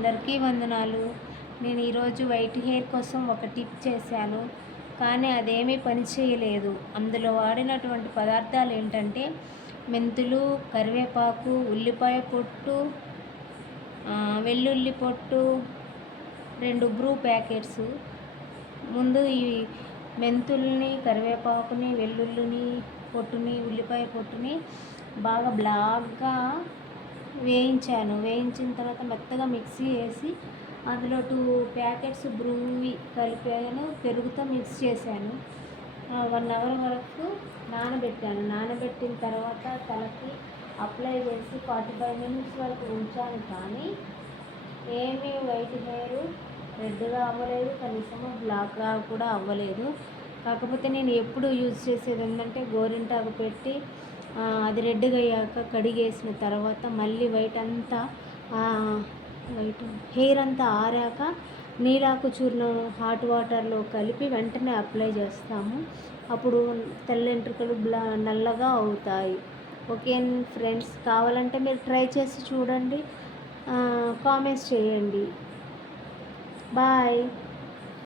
అందరికీ వందనాలు. నేను ఈరోజు వైట్ హెయిర్ కోసం ఒక టిప్ చేశాను. కానీ అదేమీ పని చేయలేదు. అందులో వాడినటువంటి పదార్థాలు ఏంటంటే మెంతులు కరివేపాకు ఉల్లిపాయ పొట్టు వెల్లుల్లి పొట్టు రెండు బ్రూ ప్యాకెట్స్. ముందు ఈ మెంతుల్ని కరివేపాకుని వెల్లుల్లిని పొట్టుని ఉల్లిపాయ పొట్టుని బాగా బ్లాక్గా వేయించాను. వేయించిన తర్వాత మెత్తగా మిక్సీ వేసి అందులో టూ ప్యాకెట్స్ బ్రూవి కలిపాను పెరుగుతో మిక్స్ చేశాను. వన్ అవర్ వరకు నానబెట్టాను. నానబెట్టిన తర్వాత తలకి అప్లై చేసి ఫార్టీ ఫైవ్ మినిట్స్ వరకు ఉంచాను కానీ ఏమీ వైట్ హెయిర్ రెడ్గా అవ్వలేదు. కనీసము బ్లాక్గా కూడా అవ్వలేదు. కాకపోతే నేను ఎప్పుడు యూజ్ చేసేది ఏంటంటే గోరింటాకు పెట్టి అది రెడ్గా అయ్యాక కడిగేసిన తర్వాత మళ్ళీ వైట్ అంతా వైట్ హెయిర్ అంతా ఆరాక నీలాకు చూర్ణం హాట్ వాటర్లో కలిపి వెంటనే అప్లై చేస్తాము. అప్పుడు తెల్ల వెంట్రుకలు బ్లా నల్లగా అవుతాయి. ఓకే ఫ్రెండ్స్ కావాలంటే మీరు ట్రై చేసి చూడండి. కామెంట్స్ చేయండి. బాయ్.